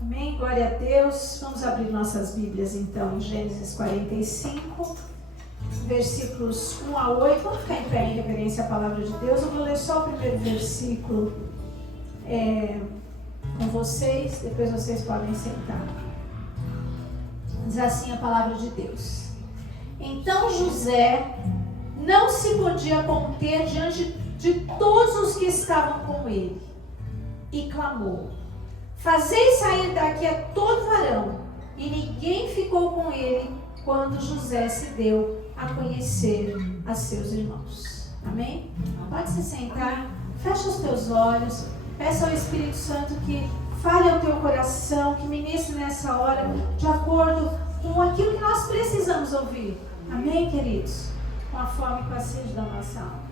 Amém? Glória a Deus. Vamos abrir nossas Bíblias então em Gênesis 45, versículos 1 a 8. Vamos ficar em pé em reverência à palavra de Deus. Eu vou ler só o primeiro versículo com vocês, depois vocês podem sentar. Diz assim a palavra de Deus. Então José não se podia conter diante de todos os que estavam com ele, e clamou: fazei sair daqui a todo varão. E ninguém ficou com ele quando José se deu a conhecer a seus irmãos. Amém? Pode se sentar, fecha os teus olhos, peça ao Espírito Santo que fale ao teu coração, que ministre nessa hora de acordo com aquilo que nós precisamos ouvir. Amém, queridos? Com a fome e com a sede da nossa alma.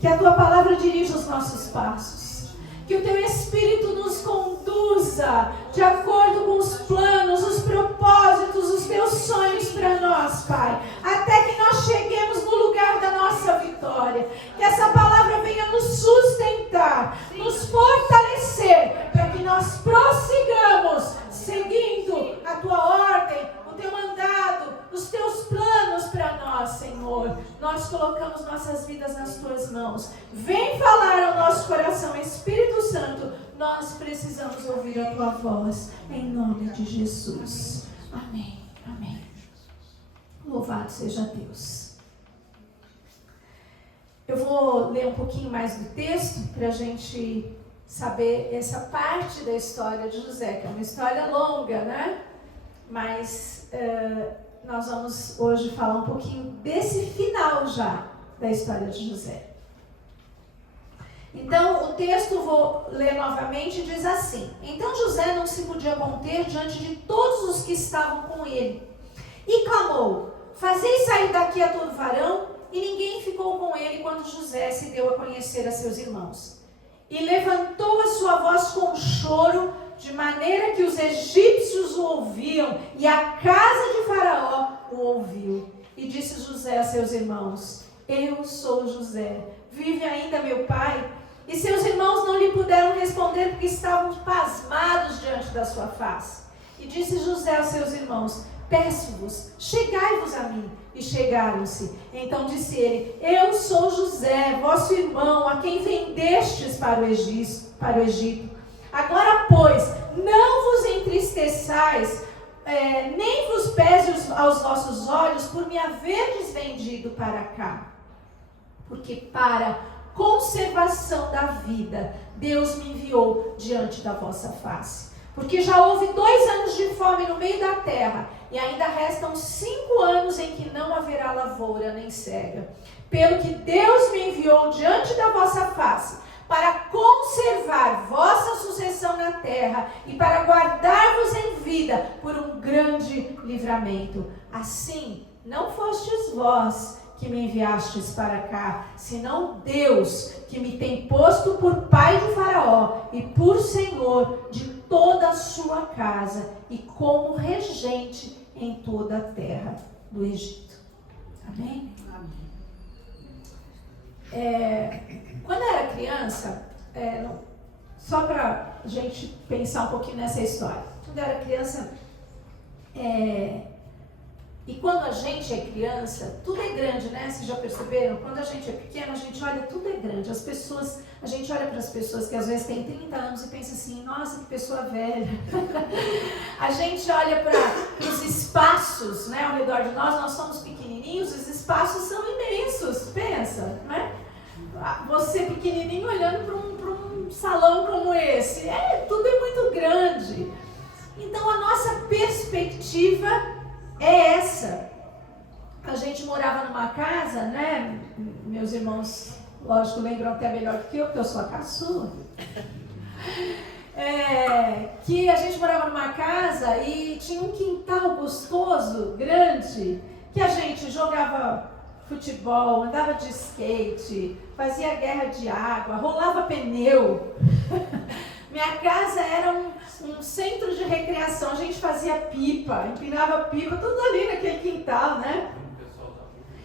Que a tua palavra dirija os nossos passos. Que o teu Espírito nos conduza de acordo com os planos, os propósitos, os teus sonhos para nós, Pai. Até que nós cheguemos no lugar da nossa vitória. Que essa palavra venha nos sustentar, nos fortalecer, para que nós prossigamos seguindo a tua ordem, o teu mandado, os teus planos para nós, Senhor. Nós colocamos nossas vidas nas tuas mãos. Vem falar ao nosso coração, Espírito Santo. Nós precisamos ouvir a tua voz, em nome de Jesus. Amém, amém. Louvado seja Deus. Eu vou ler um pouquinho mais do texto para a gente saber essa parte da história de José, que é uma história longa, né? Mas nós vamos hoje falar um pouquinho desse final já da história de José. Então, o texto, vou ler novamente, diz assim: Então José não se podia conter diante de todos os que estavam com ele. E clamou: Fazei sair daqui a todo varão. E ninguém ficou com ele quando José se deu a conhecer a seus irmãos. E levantou a sua voz com choro, de maneira que os egípcios o ouviam, e a casa de Faraó o ouviu. E disse José a seus irmãos: Eu sou José, vive ainda meu pai? E seus irmãos não lhe puderam responder, porque estavam pasmados diante da sua face. E disse José aos seus irmãos: Peço-vos, chegai-vos a mim. E chegaram-se. Então disse ele: Eu sou José, vosso irmão, a quem vendestes para o Egito. Agora, pois, não vos entristeçais, nem vos pese aos vossos olhos por me haverdes vendido para cá. Porque para conservação da vida, Deus me enviou diante da vossa face. Porque já houve 2 anos de fome no meio da terra, e ainda restam 5 anos em que não haverá lavoura nem cega. Pelo que Deus me enviou diante da vossa face, para conservar vossa sucessão na terra, e para guardar-vos em vida por um grande livramento. Assim, não fostes vós que me enviastes para cá, senão Deus, que me tem posto por pai de Faraó e por senhor de toda a sua casa e como regente em toda a terra do Egito. Amém? Quando eu era criança, só para a gente pensar um pouquinho nessa história. Quando eu era criança, e quando a gente é criança, tudo é grande, né? Vocês já perceberam? Quando a gente é pequeno, a gente olha, tudo é grande. A gente olha para as pessoas que às vezes têm 30 anos e pensa assim: nossa, que pessoa velha. A gente olha para os espaços, né, ao redor de nós somos pequenininhos, os espaços são imensos, pensa, né? Você pequenininho olhando para um salão como esse, tudo é muito grande. Então a nossa perspectiva é essa. A gente morava numa casa, né? Meus irmãos, lógico, lembram até melhor do que eu, porque eu sou a caçula. Que a gente morava numa casa e tinha um quintal gostoso, grande, que a gente jogava futebol, andava de skate, fazia guerra de água, rolava pneu. Minha casa era um centro de recreação, a gente fazia pipa, empinava pipa, tudo ali naquele quintal, né?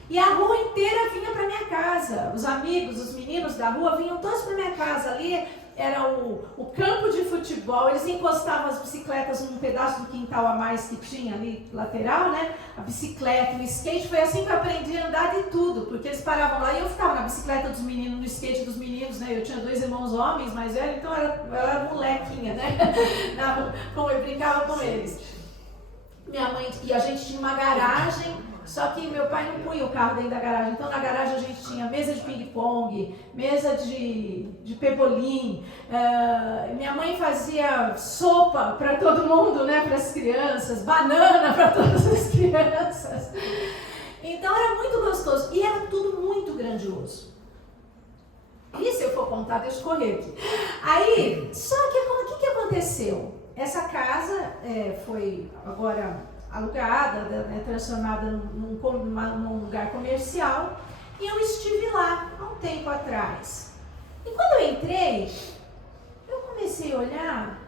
E a rua inteira vinha para minha casa, os amigos, os meninos da rua vinham todos para minha casa. Ali era o campo de futebol, eles encostavam as bicicletas num pedaço do quintal a mais que tinha ali, lateral, né? A bicicleta, o skate, foi assim que eu aprendi a andar de tudo, porque eles paravam lá e eu ficava na bicicleta dos meninos, no skate dos meninos, né? Eu tinha 2 irmãos homens mais velhos, então eu era molequinha, né? Eu brincava com eles. Minha mãe, e a gente tinha uma garagem. Só que meu pai não punha o carro dentro da garagem, então na garagem a gente tinha mesa de ping-pong, mesa de pebolim, minha mãe fazia sopa para todo mundo, né, para as crianças, banana para todas as crianças. Então era muito gostoso e era tudo muito grandioso. E se eu for contar, deixa eu correr aqui. Aí, só que o que aconteceu? Essa casa foi agora alugada, né, transformada num lugar comercial, e eu estive lá há um tempo atrás. E quando eu entrei, eu comecei a olhar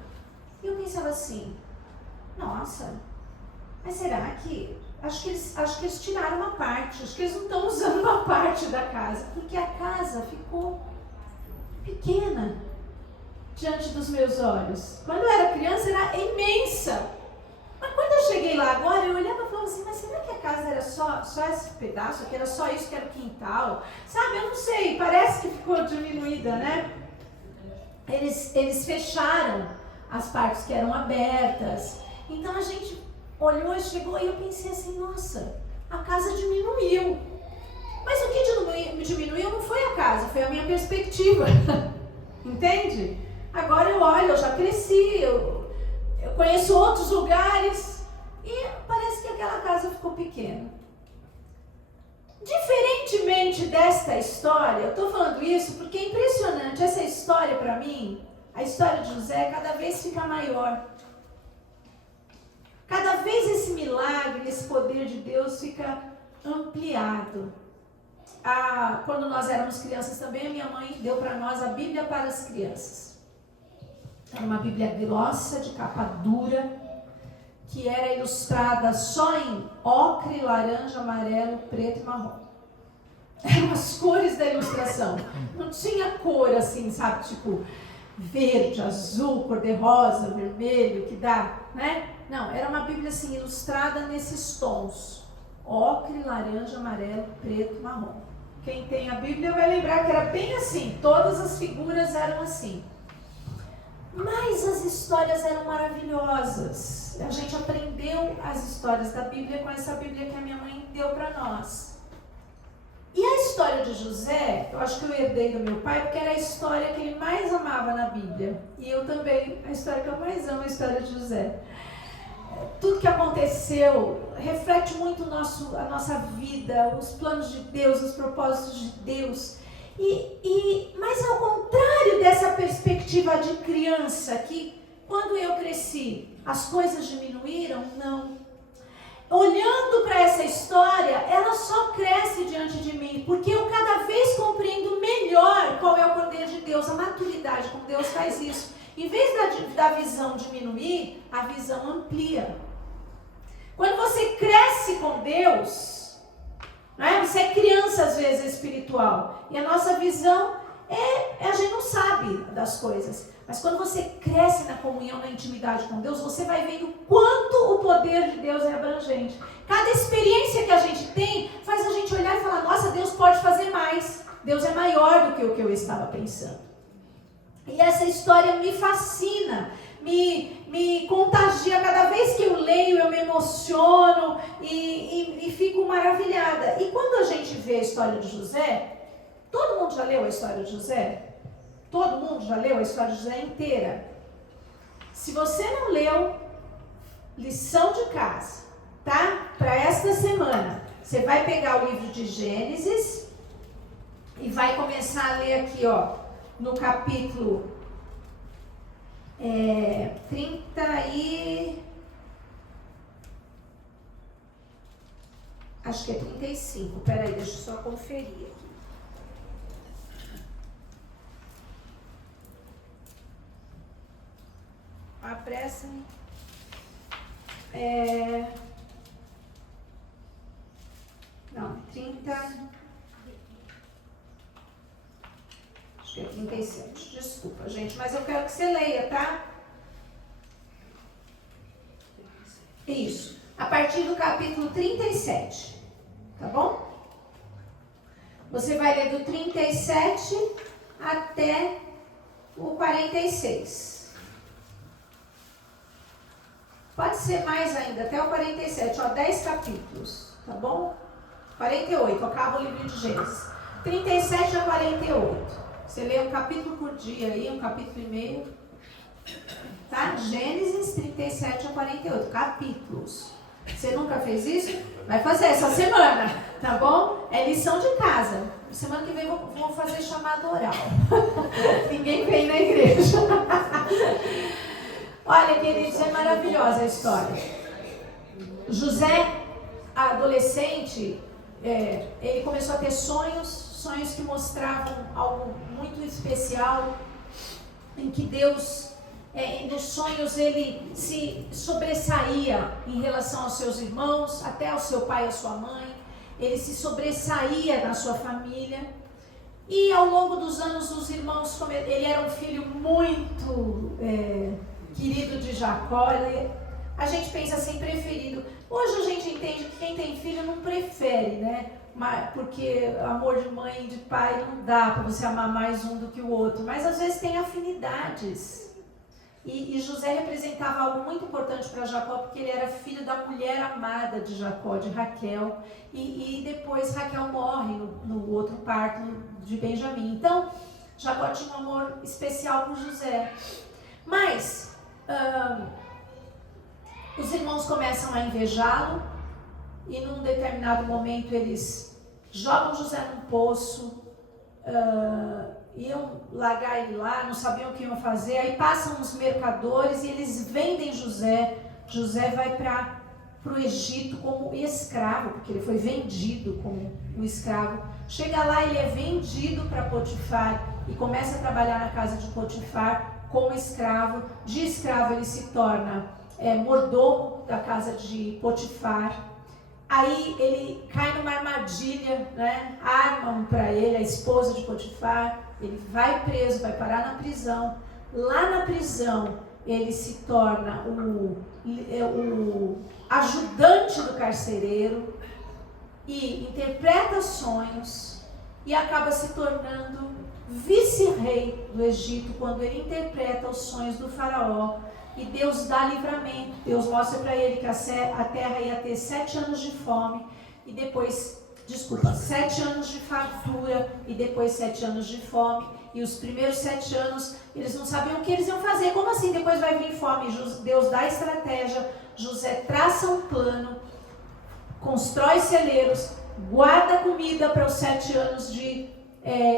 e eu pensava assim: nossa, mas será que... Acho que eles tiraram uma parte, acho que eles não estão usando uma parte da casa, porque a casa ficou pequena diante dos meus olhos. Quando eu era criança era imensa. Mas quando eu cheguei lá agora, eu olhava e falava assim: mas será que a casa era só esse pedaço, que era só isso, que era o quintal? Sabe, eu não sei, parece que ficou diminuída, né? Eles fecharam as partes que eram abertas. Então a gente olhou e chegou e eu pensei assim: nossa, a casa diminuiu. Mas o que diminuiu não foi a casa, foi a minha perspectiva. Entende? Agora eu olho, eu já cresci, eu conheço outros lugares e parece que aquela casa ficou pequena. Diferentemente desta história, eu estou falando isso porque é impressionante, essa história para mim, a história de José, cada vez fica maior. Cada vez esse milagre, esse poder de Deus fica ampliado. Quando nós éramos crianças também, a minha mãe deu para nós a Bíblia para as crianças. Era uma Bíblia grossa, de capa dura, que era ilustrada só em ocre, laranja, amarelo, preto e marrom. Eram as cores da ilustração. Não tinha cor assim, sabe? Tipo verde, azul, cor-de-rosa, vermelho, que dá, né? Não, era uma Bíblia assim, ilustrada nesses tons. Ocre, laranja, amarelo, preto e marrom. Quem tem a Bíblia vai lembrar que era bem assim. Todas as figuras eram assim. Mas as histórias eram maravilhosas. A gente aprendeu as histórias da Bíblia com essa Bíblia que a minha mãe deu para nós. E a história de José, eu acho que eu herdei do meu pai, porque era a história que ele mais amava na Bíblia. E eu também, a história que eu mais amo é a história de José. Tudo que aconteceu reflete muito a nossa vida, os planos de Deus, os propósitos de Deus. Mas ao contrário dessa perspectiva de criança, que quando eu cresci, as coisas diminuíram, não. Olhando para essa história, ela só cresce diante de mim, porque eu cada vez compreendo melhor qual é o poder de Deus, a maturidade, como Deus faz isso. Em vez da visão diminuir, a visão amplia. Quando você cresce com Deus, né? Você é criança às vezes espiritual, e a nossa visão a gente não sabe das coisas. Mas quando você cresce na comunhão, na intimidade com Deus, você vai vendo quanto o poder de Deus é abrangente. Cada experiência que a gente tem faz a gente olhar e falar, nossa, Deus pode fazer mais. Deus é maior do que o que eu estava pensando. E essa história me fascina, me contagia. Cada vez que eu leio, eu me emociono e fico maravilhada. E quando a gente vê a história de José, todo mundo já leu a história de José? Todo mundo já leu a história de José inteira? Se você não leu, lição de casa, tá? Para esta semana, você vai pegar o livro de Gênesis e vai começar a ler aqui, ó, no capítulo 30 e... acho que é 35. Peraí, deixa eu só conferir aqui. Apressa-me. Não, 30. Acho que é 37. Desculpa, gente, mas eu quero que você leia, tá? Isso. A partir do capítulo 37. Tá bom? Você vai ler do 37 até o 46. Pode ser mais ainda, até o 47, ó, 10 capítulos, tá bom? 48, acaba o livro de Gênesis. 37 a 48. Você lê um capítulo por dia aí, um capítulo e meio. Tá? Gênesis 37 a 48, capítulos. Você nunca fez isso? Vai fazer essa semana, tá bom? É lição de casa. Semana que vem eu vou fazer chamada oral. Ninguém vem na igreja. Olha, queridos, é maravilhosa a história. José, adolescente, ele começou a ter sonhos que mostravam algo muito especial, em que Deus, nos sonhos, ele se sobressaía em relação aos seus irmãos, até ao seu pai e à sua mãe. Ele se sobressaía na sua família. E ao longo dos anos, os irmãos, ele era um filho muito querido de Jacó. A gente pensa assim, preferido. Hoje a gente entende que quem tem filho não prefere, né? Porque amor de mãe e de pai não dá para você amar mais um do que o outro. Mas às vezes tem afinidades. E José representava algo muito importante para Jacó, porque ele era filho da mulher amada de Jacó, de Raquel. E depois Raquel morre no outro parto de Benjamim. Então, Jacó tinha um amor especial por José. Mas os irmãos começam a invejá-lo. E num determinado momento eles jogam José num poço, iam largar ele lá, não sabiam o que iam fazer, aí passam os mercadores e eles vendem José. José vai para o Egito como escravo, porque ele foi vendido como um escravo. Chega lá, ele é vendido para Potifar e começa a trabalhar na casa de Potifar como escravo. De escravo ele se torna mordomo da casa de Potifar. Aí ele cai numa armadilha, né? Armam para ele a esposa de Potifar. Ele vai preso, vai parar na prisão. Lá na prisão ele se torna o ajudante do carcereiro e interpreta sonhos e acaba se tornando vice-rei do Egito quando ele interpreta os sonhos do faraó. E Deus dá livramento. Deus mostra para ele que a terra ia ter 7 anos de fome e depois, 7 anos de fartura e depois 7 anos de fome. E os primeiros 7 anos, eles não sabiam o que eles iam fazer. Como assim depois vai vir fome? Deus dá estratégia, José traça um plano, constrói celeiros, guarda comida para os 7 anos de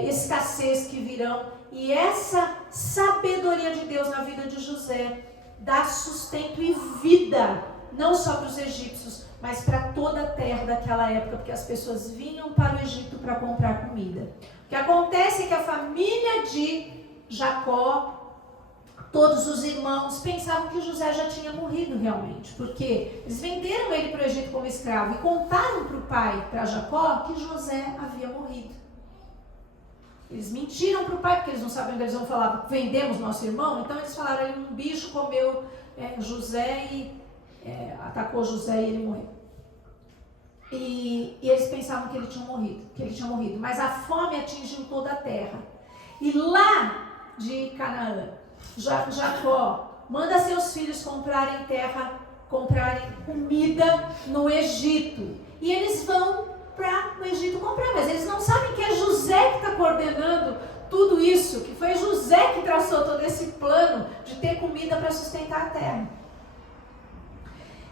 escassez que virão. E essa sabedoria de Deus na vida de José dá sustento e vida, não só para os egípcios, mas para toda a terra daquela época, porque as pessoas vinham para o Egito para comprar comida. O que acontece é que a família de Jacó, todos os irmãos, pensavam que José já tinha morrido realmente, porque eles venderam ele para o Egito como escravo e contaram para o pai, para Jacó, que José havia morrido. Eles mentiram para o pai, porque eles não sabem onde eles vão falar, vendemos nosso irmão. Então eles falaram, um bicho comeu José e atacou José e ele morreu. E eles pensavam que ele tinha morrido, mas a fome atingiu toda a terra. E lá de Canaã, Jacó manda seus filhos comprarem comida no Egito. E eles vão para o Egito comprar, mas eles não sabem que é José que está coordenando tudo isso, que foi José que traçou todo esse plano de ter comida para sustentar a terra.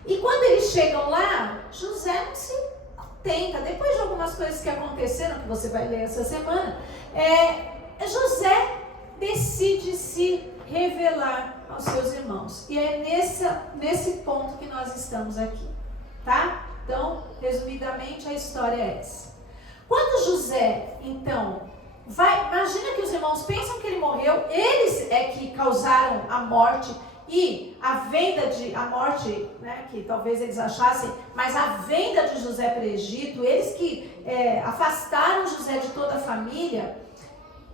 E quando eles chegam lá, José não se contenta. Depois de algumas coisas que aconteceram, que você vai ler essa semana, José decide se revelar aos seus irmãos. E é nesse ponto que nós estamos aqui, tá? Então, resumidamente, a história é essa. Quando José, então, imagina que os irmãos pensam que ele morreu, eles é que causaram a morte e a morte, né, que talvez eles achassem, mas a venda de José para o Egito, eles que afastaram José de toda a família.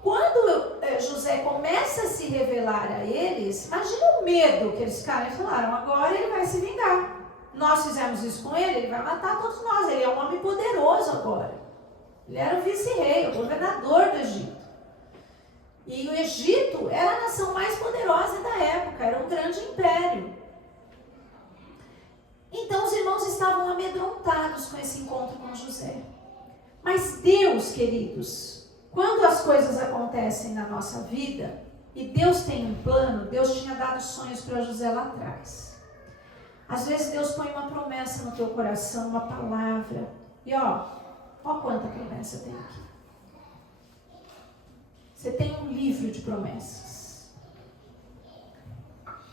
Quando José começa a se revelar a eles, imagina o medo que eles ficaram. Eles falaram, agora ele vai se vingar. Nós fizemos isso com ele vai matar todos nós. Ele é um homem poderoso agora. Ele era o vice-rei, o governador do Egito. E o Egito era a nação mais poderosa da época, era um grande império. Então os irmãos estavam amedrontados com esse encontro com José. Mas Deus, queridos, quando as coisas acontecem na nossa vida, e Deus tem um plano, Deus tinha dado sonhos para José lá atrás. Às vezes Deus põe uma promessa no teu coração, uma palavra. E ó quanta promessa tem aqui. Você tem um livro de promessas.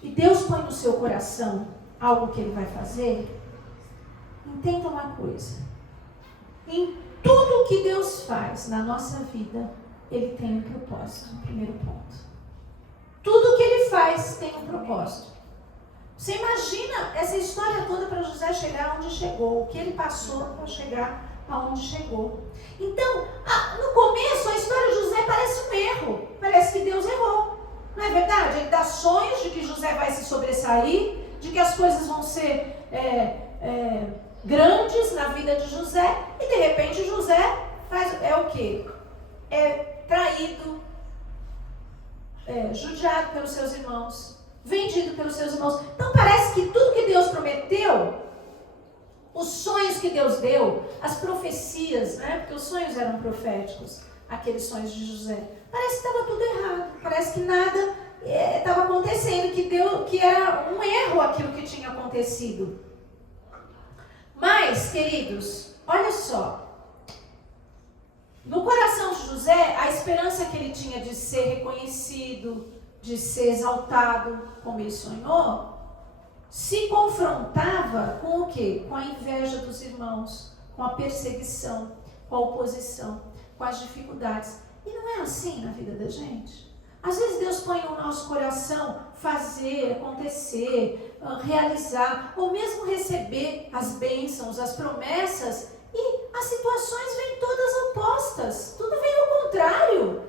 E Deus põe no seu coração algo que Ele vai fazer. Entenda uma coisa. Em tudo que Deus faz na nossa vida, Ele tem um propósito, no primeiro ponto. Tudo que Ele faz tem um propósito. Você imagina essa história toda para José chegar onde chegou, o que ele passou para chegar aonde chegou. Então, no começo, a história de José parece um erro. Parece que Deus errou. Não é verdade? Ele dá sonhos de que José vai se sobressair, de que as coisas vão ser grandes na vida de José, e de repente José faz o quê? É traído, judiado pelos seus irmãos, vendido pelos seus irmãos. Então parece que tudo que Deus prometeu, os sonhos que Deus deu, as profecias, né? Porque os sonhos eram proféticos, aqueles sonhos de José, parece que estava tudo errado, parece que nada estava acontecendo, que era um erro aquilo que tinha acontecido. Mas, queridos, olha só, No coração de José, a esperança que ele tinha de ser reconhecido, de ser exaltado, como ele sonhou, se confrontava com o quê? Com a inveja dos irmãos, com a perseguição, com a oposição, com as dificuldades. E não é assim na vida da gente? Às vezes Deus põe no nosso coração fazer, acontecer, realizar, ou mesmo receber as bênçãos, as promessas, e as situações vêm todas opostas, tudo vem ao contrário.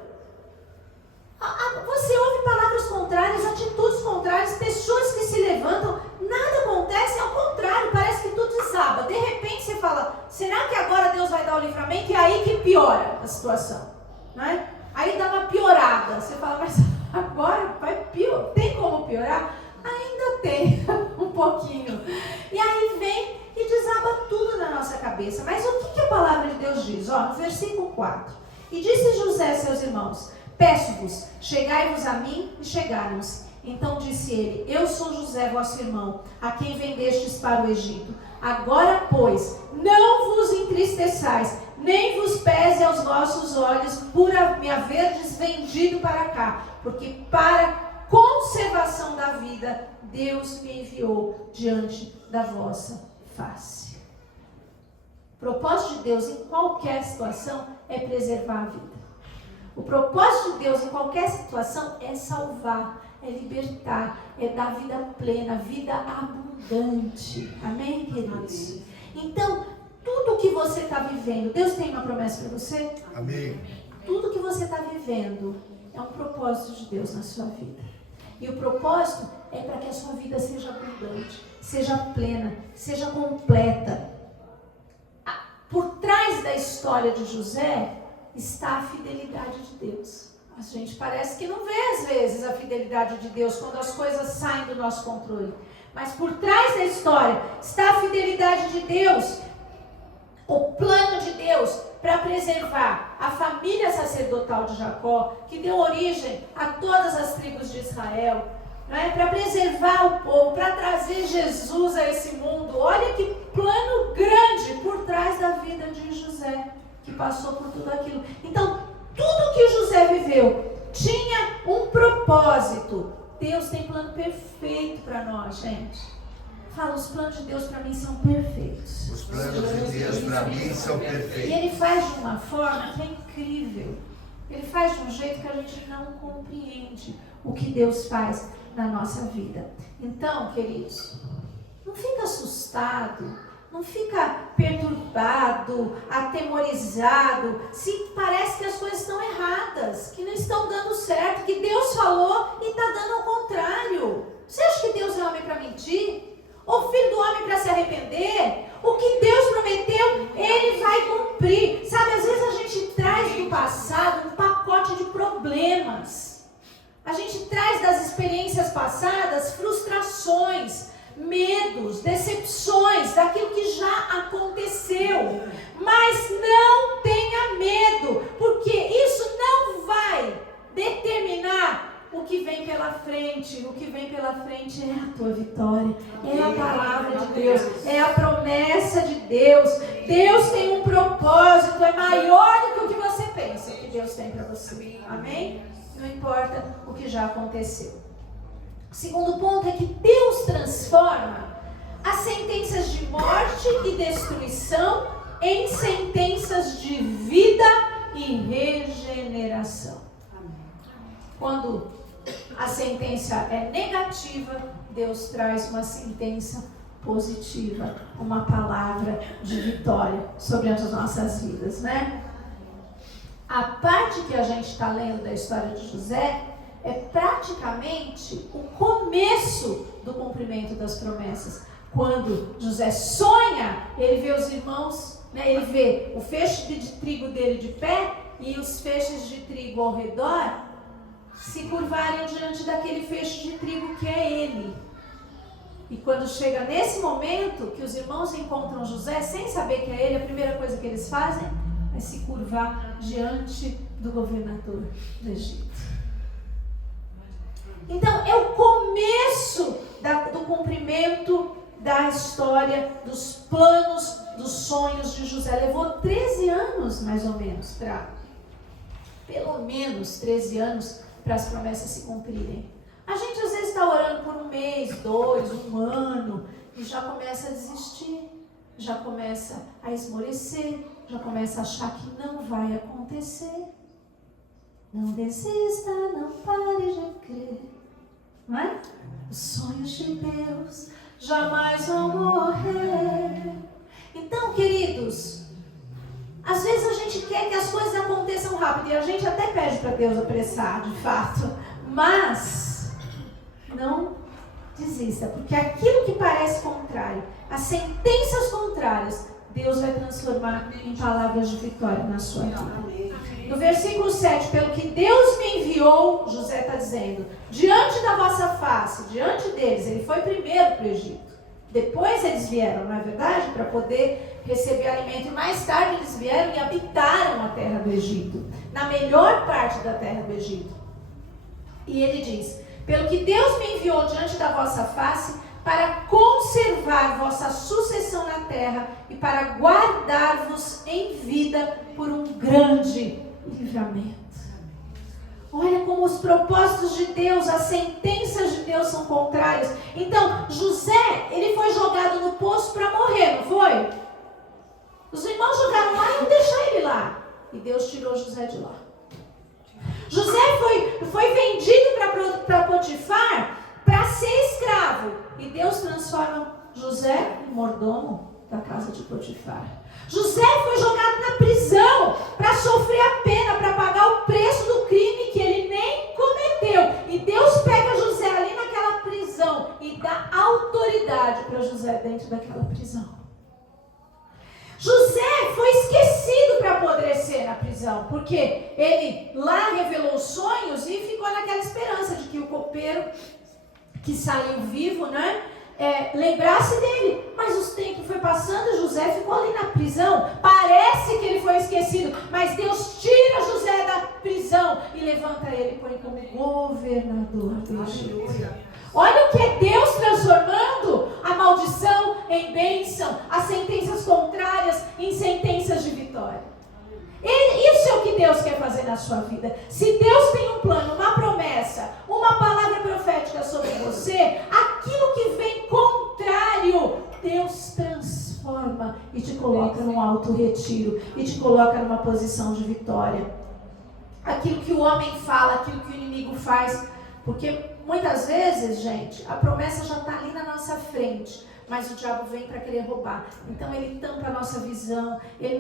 Você ouve palavras contrárias, atitudes contrárias, pessoas que se levantam, nada acontece, ao contrário, parece que tudo desaba. De repente você fala, será que agora Deus vai dar o livramento? E aí que piora a situação, não é? Aí dá uma piorada, você fala, mas agora vai piorar, tem como piorar? Ainda tem, um pouquinho. E aí vem e desaba tudo na nossa cabeça. Mas o que a palavra de Deus diz? No versículo 4. E disse José a seus irmãos, peço-vos, chegai-vos a mim, e chegaram-se. Então disse ele, eu sou José, vosso irmão, a quem vendestes para o Egito. Agora, pois, não vos entristeçais, nem vos pese aos vossos olhos por me haverdes vendido para cá, porque para conservação da vida, Deus me enviou diante da vossa face. O propósito de Deus em qualquer situação é preservar a vida. O propósito de Deus em qualquer situação é salvar, é libertar, é dar vida plena, vida abundante. Amém, queridos? Então, tudo que você está vivendo, Deus tem uma promessa para você? Amém. Tudo que você está vivendo é um propósito de Deus na sua vida. E o propósito é para que a sua vida seja abundante, seja plena, seja completa. Por trás da história de José está a fidelidade de Deus. A gente parece que não vê às vezes a fidelidade de Deus quando as coisas saem do nosso controle. Mas por trás da história está a fidelidade de Deus, o plano de Deus para preservar a família sacerdotal de Jacó, que deu origem a todas as tribos de Israel, para preservar o povo, para trazer Jesus a esse mundo. Olha que plano grande por trás da vida de José, que passou por tudo aquilo. Então, tudo que José viveu tinha um propósito. Deus tem plano perfeito para nós, gente. Fala, os planos de Deus para mim são perfeitos. Os planos de Deus para mim são perfeitos. E Ele faz de uma forma que é incrível. Ele faz de um jeito que a gente não compreende o que Deus faz na nossa vida. Então, queridos, não fica assustado, não fica perturbado, atemorizado, se parece que as coisas estão erradas, que não estão dando certo, que Deus falou e está dando ao contrário. Você acha que Deus é homem para mentir? Ou filho do homem para se arrepender? O que Deus prometeu, Ele vai cumprir. Sabe, às vezes a gente traz do passado um pacote de problemas. A gente traz das experiências passadas frustrações, medos, decepções, daquilo que já aconteceu. Mas não tenha medo, porque isso não vai determinar o que vem pela frente. O que vem pela frente é a tua vitória, é a palavra de Deus, é a promessa de Deus. Deus tem um propósito, é maior do que o que você pensa que Deus tem para você. Amém? Não importa o que já aconteceu. O segundo ponto é que Deus transforma as sentenças de morte e destruição em sentenças de vida e regeneração. Quando a sentença é negativa, Deus traz uma sentença positiva, uma palavra de vitória sobre as nossas vidas, né? A parte que a gente está lendo da história de José é praticamente o começo do cumprimento das promessas. Quando José sonha, ele vê os irmãos, ele vê o feixe de trigo dele de pé e os feixes de trigo ao redor se curvarem diante daquele feixe de trigo que é ele. E quando chega nesse momento que os irmãos encontram José, sem saber que é ele, a primeira coisa que eles fazem é se curvar diante do governador do Egito. Então, é o começo do cumprimento da história, dos planos dos sonhos de José. Levou 13 anos, mais ou menos, pelo menos 13 anos, para as promessas se cumprirem. A gente às vezes está orando por um mês, 2, um ano, e já começa a desistir, já começa a esmorecer, já começa a achar que não vai acontecer. Não desista, não pare de crer. Não é? Os sonhos de Deus jamais vão morrer. Então, queridos, às vezes a gente quer que as coisas aconteçam rápido, e a gente até pede para Deus apressar, de fato, mas não desista, porque aquilo que parece contrário, as sentenças contrárias, Deus vai transformar em palavras de vitória na sua vida. No versículo 7, pelo que Deus me enviou, José está dizendo, diante da vossa face, diante deles, ele foi primeiro para o Egito. Depois eles vieram, não é verdade? Para poder receber alimento. E mais tarde eles vieram e habitaram a terra do Egito, na melhor parte da terra do Egito. E ele diz, pelo que Deus me enviou diante da vossa face, para conservar vossa sucessão na terra e para guardar-vos em vida por um grande livramento. Olha como os propósitos de Deus, as sentenças de Deus são contrárias. Então, José, ele foi jogado no poço para morrer, não foi? Os irmãos jogaram lá e não deixaram ele lá. E Deus tirou José de lá. José foi vendido para Potifar para ser escravo. E Deus transforma José em mordomo da casa de Potifar. José foi jogado na prisão para sofrer a pena, para pagar o preço do crime que ele nem cometeu. E Deus pega José ali naquela prisão e dá autoridade para José dentro daquela prisão. José foi esquecido para apodrecer na prisão, porque ele lá revelou os sonhos e ficou naquela esperança de que o copeiro que saiu vivo, né, lembrasse dele. Mas o tempo foi passando e José ficou ali na prisão. Parece que ele foi esquecido, mas Deus tira José da prisão e levanta ele e põe como governador do Egito. Olha o que é Deus transformando a maldição em bênção, as sentenças contrárias em sentenças de vitória. Isso é o que Deus quer fazer na sua vida. Se Deus tem um plano, uma promessa, uma palavra profética sobre você, aquilo que vem contrário, Deus transforma e te coloca num alto retiro e te coloca numa posição de vitória. Aquilo que o homem fala, aquilo que o inimigo faz, porque muitas vezes, gente, a promessa já está ali na nossa frente, mas o diabo vem para querer roubar. Então ele tampa a nossa visão, ele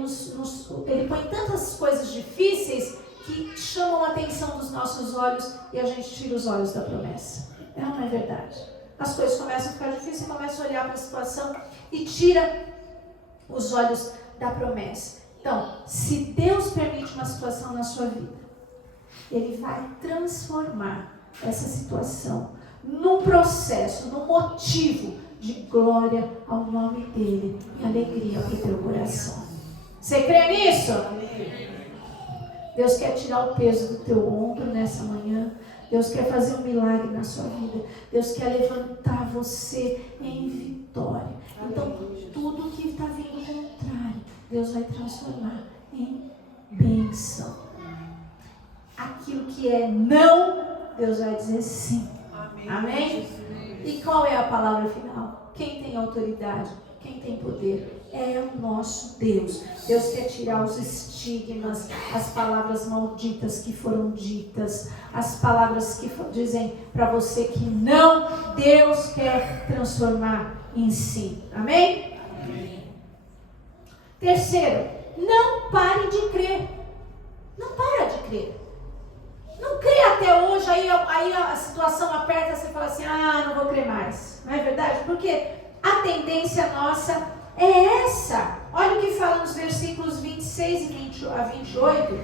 põe tantas coisas difíceis que chamam a atenção dos nossos olhos e a gente tira os olhos da promessa. Não é verdade? As coisas começam a ficar difíceis, você começa a olhar para a situação e tira os olhos da promessa. Então, se Deus permite uma situação na sua vida, Ele vai transformar essa situação num processo, num motivo de glória ao nome dele e alegria para o teu coração. Você crê nisso? Deus quer tirar o peso do teu ombro nessa manhã. Deus quer fazer um milagre na sua vida. Deus quer levantar você em vitória. Então, tudo que está vindo contrário, Deus vai transformar em bênção. Aquilo que é não, Deus vai dizer sim. Amém? E qual é a palavra final? Quem tem autoridade? Quem tem poder? É o nosso Deus. Deus quer tirar os estigmas, as palavras malditas que foram ditas, as palavras que dizem para você que não, Deus quer transformar em si. Amém? Amém. Terceiro, não pare de crer. Não para de crer. Não crê até hoje, aí a situação aperta, você fala assim, não vou crer mais. Não é verdade? Porque a tendência nossa é essa. Olha o que fala nos versículos 26 a 28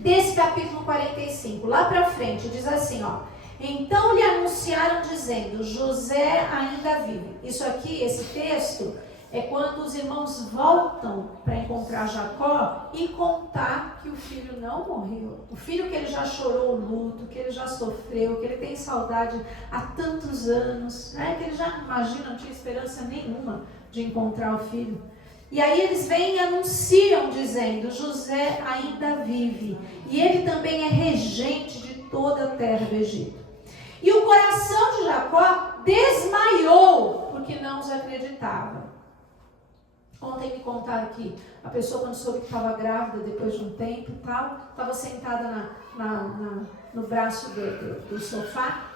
desse capítulo 45. Lá para frente, diz assim, ó. Então lhe anunciaram dizendo, José ainda vive. Isso aqui, esse texto, é quando os irmãos voltam para encontrar Jacó e contar que o filho não morreu. O filho que ele já chorou o luto, que ele já sofreu, que ele tem saudade há tantos anos, né? Que ele já, imagina, não tinha esperança nenhuma de encontrar o filho. E aí eles vêm e anunciam, dizendo: José ainda vive, e ele também é regente de toda a terra do Egito. E o coração de Jacó desmaiou, porque não os acreditava. Ontem me contaram que a pessoa, quando soube que estava grávida, depois de um tempo e tal, estava sentada no braço do sofá,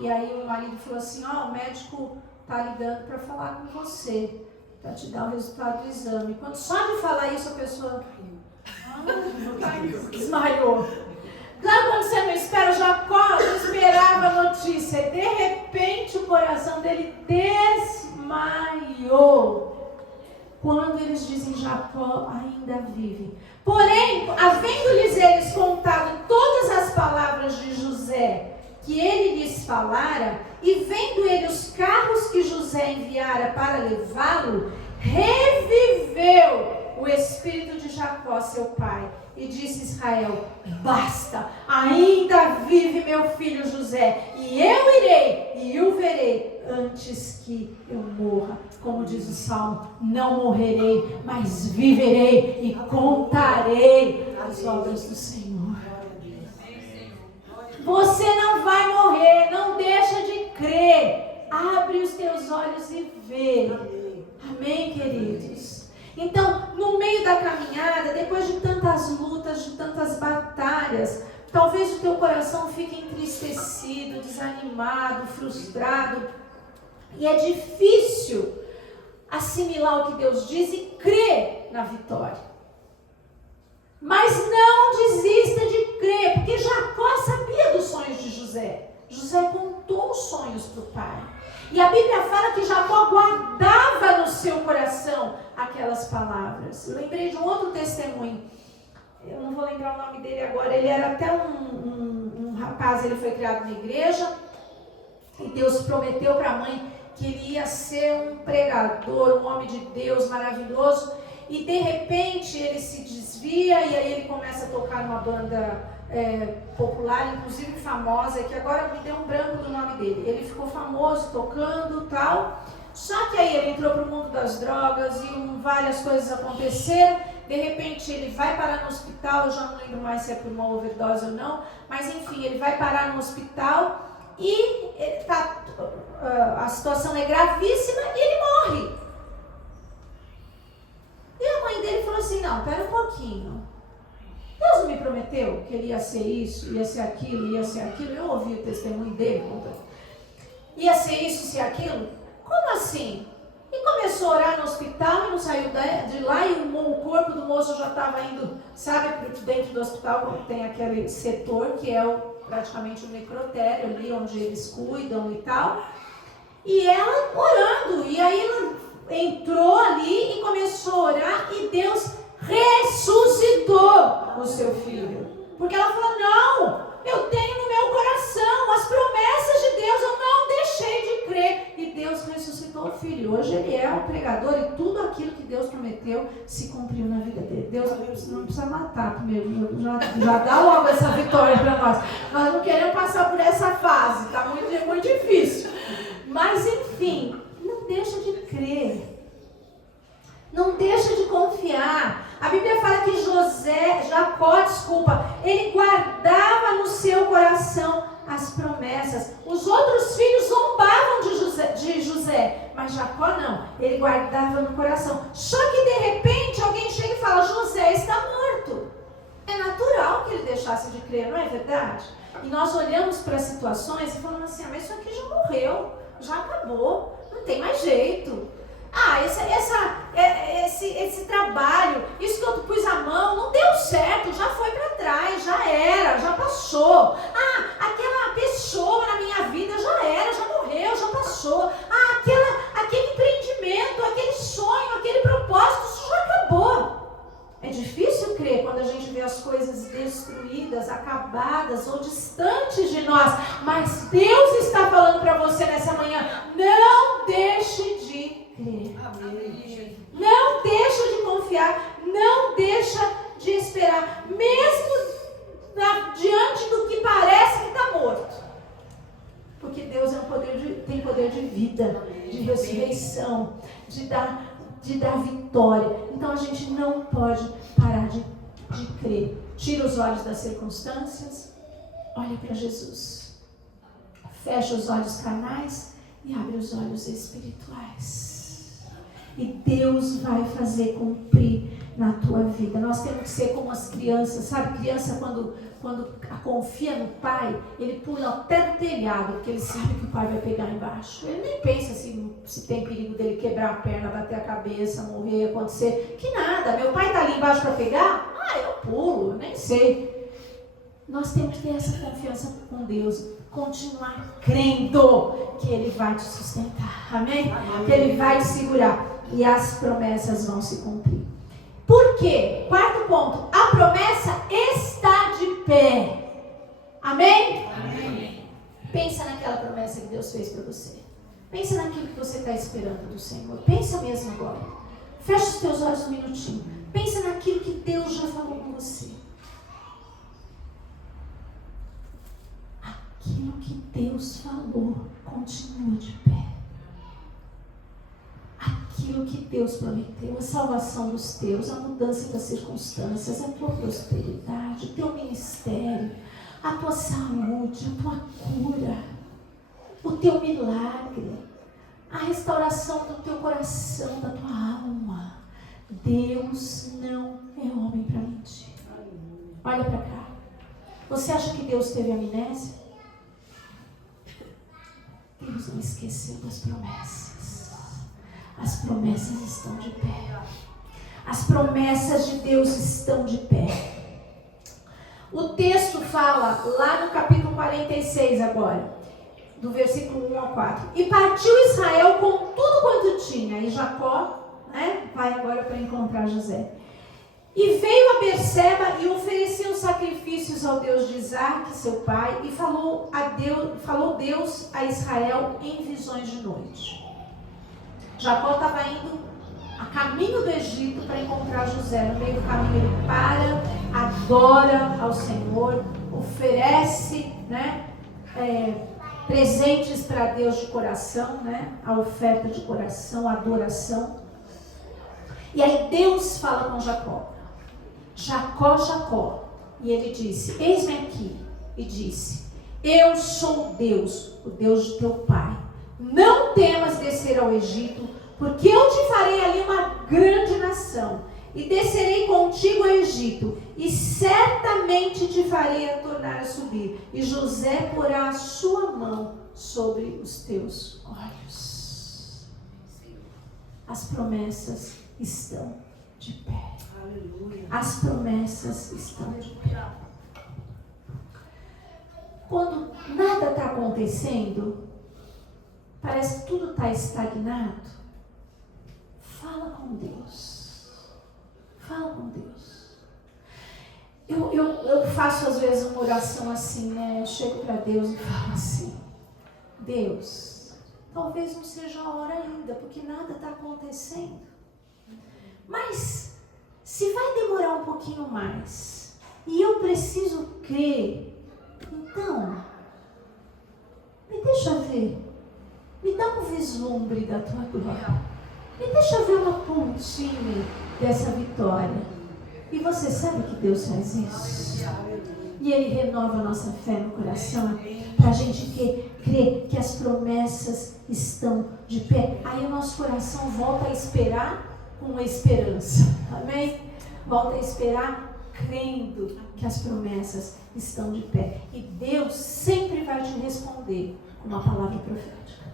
e aí o marido falou assim: ó, o médico está ligando para falar com você, para te dar o resultado do exame. Quando só de falar isso a pessoa desmaiou. Claro, quando você não espera, Jacó não esperava a notícia, e de repente o coração dele desmaiou. Quando eles dizem: Jacó ainda vive. Porém, havendo-lhes eles contado todas as palavras de José que ele lhes falara, e vendo ele os carros que José enviara para levá-lo, reviveu o espírito de Jacó, seu pai, e disse Israel: basta, ainda vive meu filho José, e eu irei e o verei antes que eu morra. Como diz o Salmo: não morrerei, mas viverei e contarei as obras do Senhor. Você não vai morrer, não deixa de crer. Abre os teus olhos e vê. Amém, queridos? Então, no meio da caminhada, depois de tantas lutas, de tantas batalhas, talvez o teu coração fique entristecido, desanimado, frustrado. E é difícil assimilar o que Deus diz e crer na vitória. Mas não desista de crer, porque Jacó sabia dos sonhos de José. José contou os sonhos para o pai. E a Bíblia fala que Jacó guardava no seu coração aquelas palavras. Eu lembrei de um outro testemunho. Eu não vou lembrar o nome dele agora. Ele era até um rapaz, ele foi criado na igreja. E Deus prometeu para a mãe que ele ia ser um pregador, um homem de Deus maravilhoso. E de repente ele se desvia e aí ele começa a tocar numa banda popular, inclusive famosa, que agora me deu um branco do nome dele. Ele ficou famoso tocando e tal. Só que aí ele entrou para o mundo das drogas e várias coisas aconteceram. De repente ele vai parar no hospital, eu já não lembro mais se é por uma overdose ou não, mas enfim, ele vai parar no hospital e a situação é gravíssima e ele morre. E a mãe dele falou assim: não, pera um pouquinho, Deus não me prometeu que ele ia ser isso, ia ser aquilo, ia ser aquilo? Eu ouvi o testemunho dele contando. Ia ser isso, ser aquilo? Como assim? E começou a orar no hospital e não saiu de lá, e o corpo do moço já estava indo, sabe, dentro do hospital tem aquele setor que é praticamente o necrotério ali, onde eles cuidam e tal. E ela orando, e aí ela entrou ali e começou a orar, e Deus ressuscitou o seu filho. Porque ela falou: não, eu tenho no meu coração as promessas de Deus, eu não deixei de crer. E Deus ressuscitou o filho. Hoje ele é um pregador e tudo aquilo que Deus prometeu se cumpriu na vida dele. Deus não precisa matar primeiro, já dá logo essa vitória para nós. Nós não queremos passar por essa fase, está muito difícil. Mas enfim, não deixa de crer. Não deixa de confiar. A Bíblia fala que Jacó, ele guardava no seu coração as promessas. Os outros filhos zombavam de José, mas Jacó não, ele guardava no coração. Só que de repente alguém chega e fala: José está morto. É natural que ele deixasse de crer, não é verdade? E nós olhamos para as situações e falamos assim: mas isso aqui já morreu, já acabou, não tem mais jeito. Esse trabalho, isso que eu pus a mão, não deu certo, já foi para trás, já era, já passou. Aquela pessoa na minha vida já era, já morreu, já passou. Aquele empreendimento, aquele sonho, aquele propósito, isso já acabou. É difícil crer quando a gente vê as coisas destruídas, acabadas ou distantes de nós. Mas Deus está falando para você nessa manhã: não deixe de crer. Não deixa de confiar, não deixa de esperar, mesmo diante do que parece que está morto. porque Deus tem poder de vida, de ressurreição, de dar vitória. Então a gente não pode parar de crer. Tira os olhos das circunstâncias, olha para Jesus. Fecha os olhos carnais e abre os olhos espirituais. E Deus vai fazer cumprir na tua vida. Nós temos que ser como as crianças, sabe? Criança quando confia no pai, ele pula até do telhado, porque ele sabe que o pai vai pegar embaixo. Ele nem pensa se tem perigo dele quebrar a perna, bater a cabeça, morrer, acontecer. Que nada, meu pai está ali embaixo para pegar? Eu pulo, nem sei. Nós temos que ter essa confiança com Deus, continuar crendo que Ele vai te sustentar, amém? Que Ele vai te segurar e as promessas vão se cumprir. Por quê? Quarto ponto, a promessa está de pé, amém? Amém. Pensa naquela promessa que Deus fez para você. Pensa naquilo que você está esperando do Senhor. Pensa mesmo agora. Fecha os teus olhos um minutinho. Pensa naquilo que Deus já falou com você. Aquilo que Deus falou continua de pé. Aquilo que Deus prometeu, a salvação dos teus, a mudança das circunstâncias, a tua prosperidade, o teu ministério, a tua saúde, a tua cura, o teu milagre, a restauração do teu coração, da tua alma. Deus não é homem para mentir. Olha para cá. Você acha que Deus teve amnésia? Deus não esqueceu das promessas. As promessas estão de pé. As promessas de Deus estão de pé. O texto fala, lá no capítulo 46 agora, do versículo 1 ao 4. E partiu Israel com tudo quanto tinha. E Jacó, vai agora para encontrar José. E veio a Berseba e ofereceu sacrifícios ao Deus de Isaac, seu pai, e falou Deus a Israel em visões de noite. Jacó estava indo a caminho do Egito para encontrar José. No meio do caminho ele para, adora ao Senhor, oferece presentes para Deus de coração, a oferta de coração, a adoração. E aí Deus fala com Jacó. Jacó, Jacó. E ele disse, eis-me aqui. E disse, eu sou Deus, o Deus de teu pai. Não temas descer ao Egito, porque eu te farei ali uma grande nação. E descerei contigo ao Egito, e certamente te farei a tornar a subir. E José porá a sua mão sobre os teus olhos. As promessas estão de pé. As promessas estão de pé. Quando nada está acontecendo, parece que tudo está estagnado, fala com Deus. Fala com Deus. Eu faço às vezes uma oração assim, Eu chego para Deus e falo assim, Deus, talvez não seja a hora ainda, porque nada está acontecendo. Mas se vai demorar um pouquinho mais e eu preciso crer, então me deixa ver, me dá um vislumbre da tua glória, me deixa ver uma pontinha dessa vitória. E você sabe que Deus faz isso? E Ele renova a nossa fé no coração para a gente crer que as promessas estão de pé. Aí o nosso coração volta a esperar com esperança, amém? Volta a esperar crendo que as promessas estão de pé. E Deus sempre vai te responder com uma palavra profética.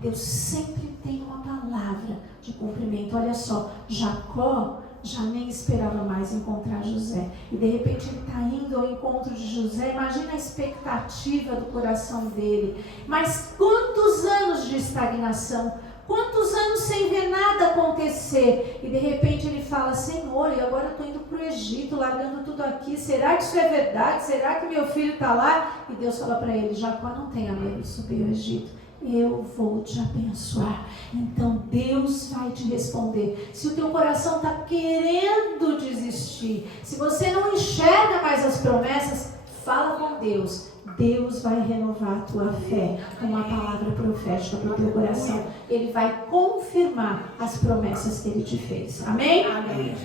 Deus sempre tem uma palavra de cumprimento. Olha só, Jacó já nem esperava mais encontrar José. E de repente ele está indo ao encontro de José. Imagina a expectativa do coração dele. Mas quantos anos de estagnação, quantos anos sem ver nada acontecer. E de repente ele fala, Senhor, e agora eu estou indo para o Egito, largando tudo aqui. Será que isso é verdade? Será que meu filho está lá? E Deus fala para ele, Jacó, não tenha medo de subir ao Egito. Eu vou te abençoar. Então Deus vai te responder. Se o teu coração está querendo desistir, se você não enxerga mais as promessas, fala com Deus. Deus vai renovar a tua fé com uma palavra profética para o teu coração. Ele vai confirmar as promessas que Ele te fez. Amém? Amém.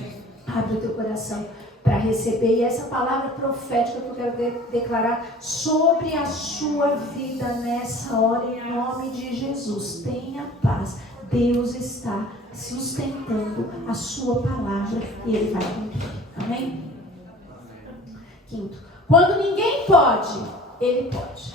Abre o teu coração para receber. E essa palavra profética que eu quero declarar sobre a sua vida nessa hora, em nome de Jesus. Tenha paz. Deus está sustentando a sua palavra e Ele vai cumprir. Amém? Quinto, quando ninguém pode, Ele pode.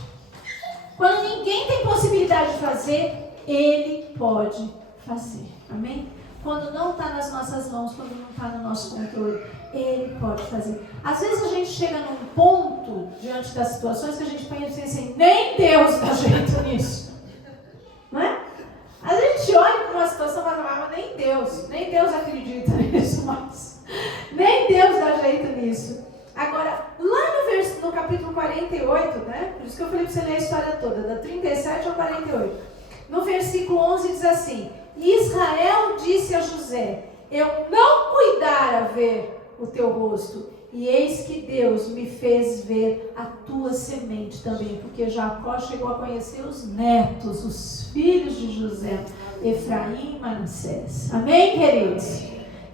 Quando ninguém tem possibilidade de fazer, Ele pode fazer. Amém? Quando não está nas nossas mãos, quando não está no nosso controle, Ele pode fazer. Às vezes a gente chega num ponto, diante das situações, que a gente pensa assim, nem Deus dá jeito nisso. Não é? Às vezes a gente olha para uma situação e fala, mas nem Deus acredita nisso, mas nem Deus dá jeito nisso. Agora, lá no capítulo 48, né? Por isso que eu falei para você ler a história toda, da 37 ao 48. No versículo 11 diz assim, Israel disse a José, eu não cuidara ver o teu rosto, e eis que Deus me fez ver a tua semente também, porque Jacó chegou a conhecer os netos, os filhos de José, Efraim e Manassés. Amém, queridos?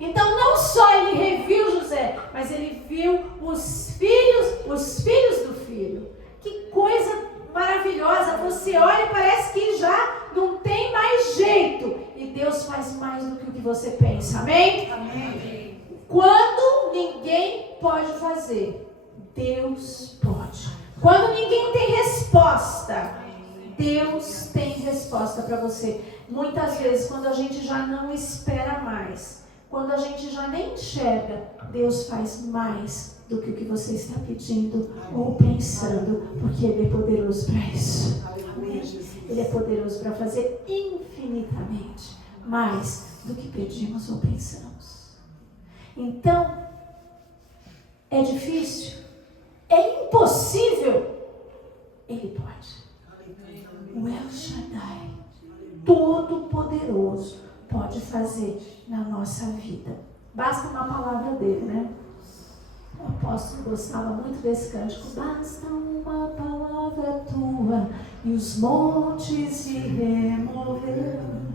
Então não só ele reviu José, mas ele viu os filhos do filho. Que coisa maravilhosa, você olha e parece que já não tem mais jeito, e Deus faz mais do que o que você pensa. Amém? Amém. Quando ninguém pode fazer, Deus pode. Quando ninguém tem resposta, Deus tem resposta para você. Muitas vezes, quando a gente já não espera mais, quando a gente já nem enxerga, Deus faz mais do que o que você está pedindo ou pensando, porque Ele é poderoso para isso. Ele é poderoso para fazer infinitamente mais do que pedimos ou pensamos. Então, é difícil? É impossível? Ele pode. O El Shaddai, Todo-Poderoso, pode fazer na nossa vida. Basta uma palavra dele, né? O apóstolo gostava muito desse cântico. Basta uma palavra tua e os montes se removerão.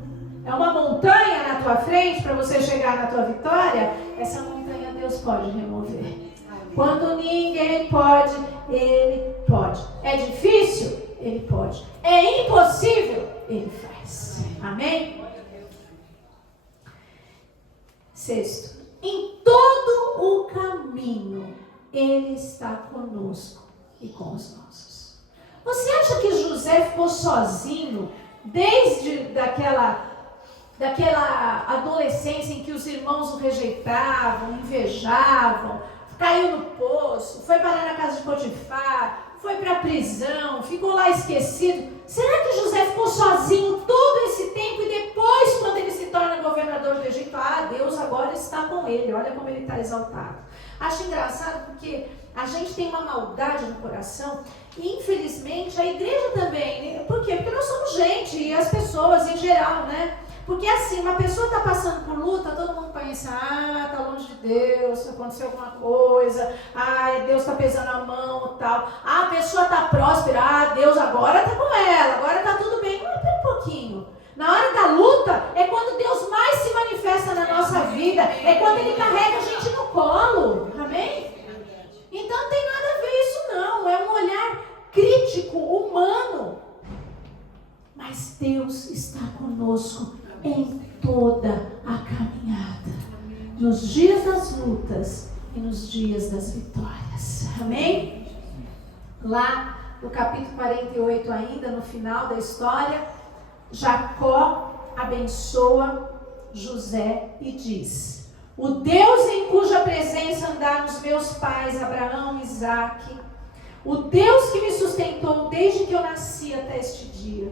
É uma montanha na tua frente para você chegar na tua vitória? Essa montanha Deus pode remover. Quando ninguém pode, Ele pode. É difícil? Ele pode. É impossível? Ele faz. Amém? Sexto, em todo o caminho Ele está conosco e com os nossos. Você acha que José ficou sozinho desde daquela adolescência em que os irmãos o rejeitavam, invejavam, caiu no poço, foi parar na casa de Potifar, foi para a prisão, ficou lá esquecido? Será que José ficou sozinho todo esse tempo e depois, quando ele se torna governador do Egito, Deus agora está com ele, olha como ele está exaltado? Acho engraçado porque a gente tem uma maldade no coração e infelizmente a igreja também. Por quê? Porque nós somos gente e as pessoas em geral, né? Porque assim, uma pessoa está passando por luta, todo mundo pensa, está longe de Deus, aconteceu alguma coisa, Deus está pesando a mão e tal. A pessoa está próspera, Deus agora está com ela, agora está tudo bem. Mas pera um pouquinho. Na hora da luta é quando Deus mais se manifesta na nossa vida, é quando Ele carrega a gente no colo. Amém? Então não tem nada a ver isso não, é um olhar crítico, humano. Mas Deus está conosco em toda a caminhada, nos dias das lutas e nos dias das vitórias. Amém? Lá no capítulo 48 ainda, no final da história, Jacó abençoa José e diz: o Deus em cuja presença andaram os meus pais, Abraão e Isaque, o Deus que me sustentou desde que eu nasci até este dia,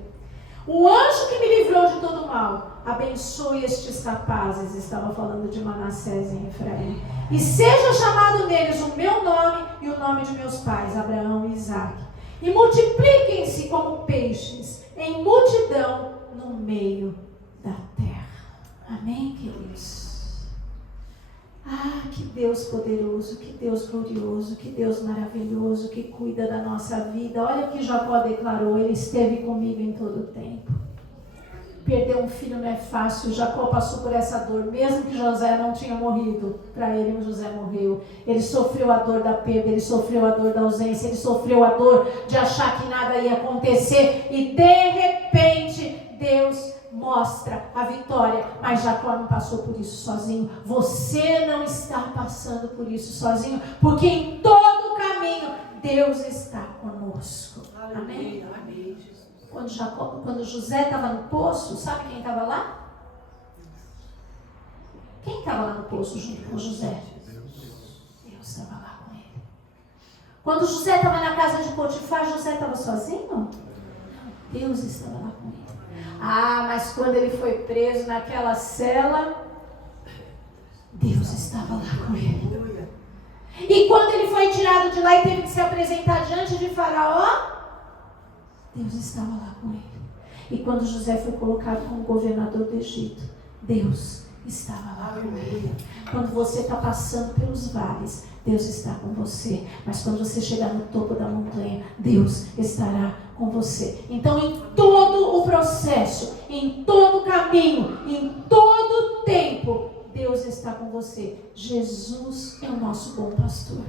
o anjo que me livrou de todo mal, abençoe estes rapazes, estava falando de Manassés e Efraim, e seja chamado neles o meu nome e o nome de meus pais, Abraão e Isaque, e multipliquem-se como peixes, em multidão no meio da terra. Amém, queridos? Ah, que Deus poderoso, que Deus glorioso, que Deus maravilhoso, que cuida da nossa vida. Olha o que Jacó declarou: ele esteve comigo em todo o tempo. Perder um filho não é fácil. Jacó passou por essa dor, mesmo que José não tinha morrido. Para ele, José morreu. Ele sofreu a dor da perda, ele sofreu a dor da ausência, ele sofreu a dor de achar que nada ia acontecer. E de repente, Deus mostra a vitória. Mas Jacó não passou por isso sozinho. Você não está passando por isso sozinho, porque em todo caminho Deus está conosco. Amém? Amém. Quando José estava no poço, sabe quem estava lá? Quem estava lá no poço junto com José? Deus estava lá com ele. Quando José estava na casa de Potifar, José estava sozinho? Não. Deus estava lá com ele. Ah, mas quando ele foi preso naquela cela, Deus estava lá com ele. E quando ele foi tirado de lá e teve que se apresentar diante de Faraó, Deus estava lá com ele. E quando José foi colocado como governador do Egito, Deus estava lá com ele. Quando você está passando pelos vales, Deus está com você. Mas quando você chegar no topo da montanha, Deus estará com você. Então, em todo o processo, em todo o caminho, em todo o tempo, Deus está com você. Jesus é o nosso bom pastor,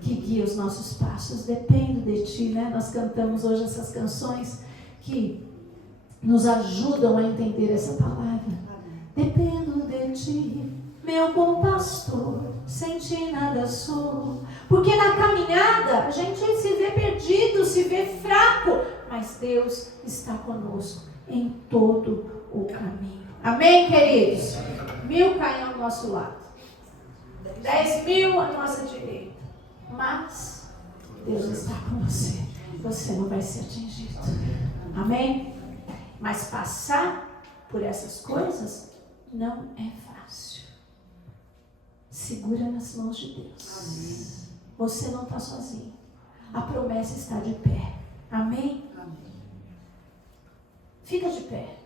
que guia os nossos passos. Dependo de ti, né? Nós cantamos hoje essas canções que nos ajudam a entender essa palavra. Dependo de ti, meu bom pastor, sem ti nada sou. Porque na caminhada a gente se vê perdido, se vê fraco, mas Deus está conosco em todo o caminho. Amém, queridos? 1000 caem ao nosso lado, 10.000 à nossa direita, mas Deus está com você. Você não vai ser atingido. Amém? Mas passar por essas coisas não é fácil. Segura nas mãos de Deus. Amém. Você não está sozinho. A promessa está de pé. Amém? Amém. Fica de pé.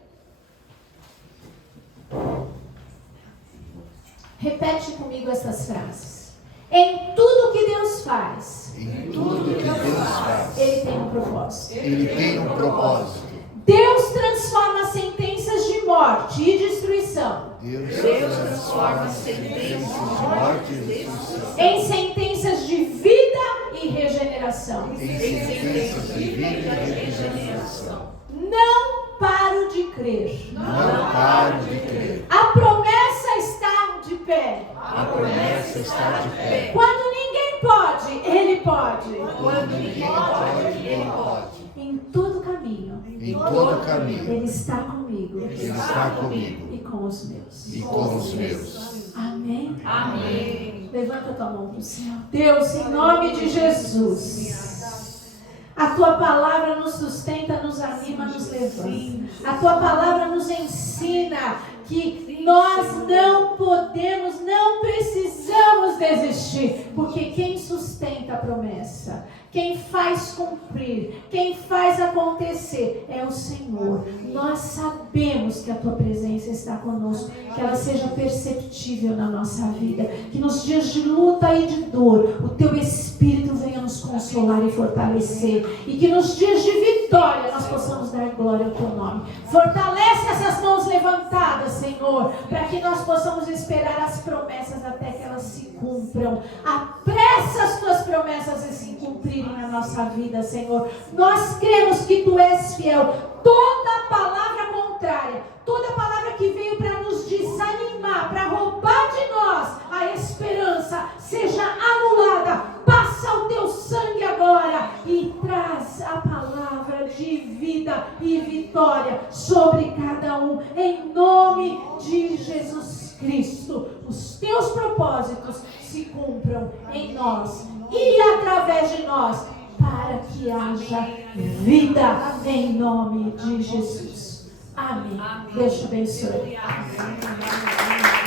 Repete comigo essas frases. Em tudo que Deus faz, Ele tem um propósito. Ele tem um propósito. Deus transforma sentenças de morte e destruição. Deus transforma sentenças de morte e destruição em sentenças de vida e regeneração. Em sentenças de vida e regeneração. Não paro de crer. Não paro de crer. A promessa está de pé. A promessa está de pé. Quando ninguém pode, Ele pode. Quando ninguém pode, Ele pode. Em todo caminho. Em todo caminho. Ele está comigo. Ele está comigo. E com os meus. E com os meus. Amém? Amém. Levanta tua mão para o céu. Deus, em nome de Jesus, a tua palavra nos sustenta, nos anima, nos levanta. A tua palavra nos ensina que nós não podemos, não precisamos desistir, porque quem sustenta a promessa, quem faz cumprir, quem faz acontecer é o Senhor. Nós sabemos que a tua presença está conosco, que ela seja perceptível na nossa vida, que nos dias de luta e de dor, o teu Espírito venha nos consolar e fortalecer, e que nos dias de vitória nós possamos dar glória ao teu nome. Fortalece essas mãos levantadas, Senhor, para que nós possamos esperar as promessas até que elas se cumpram. Apressa as tuas promessas e se cumprirem na nossa vida, Senhor. Nós cremos que tu és fiel. Toda palavra contrária, toda palavra que veio para nos desanimar, para roubar de nós a esperança, seja anulada. Passa o teu sangue agora e traz a palavra de vida e vitória sobre cada um, em nome de Jesus Cristo. Os teus propósitos se cumpram em nós e através de nós, para que haja vida em nome de Jesus. Amém. Deus te abençoe. Amém.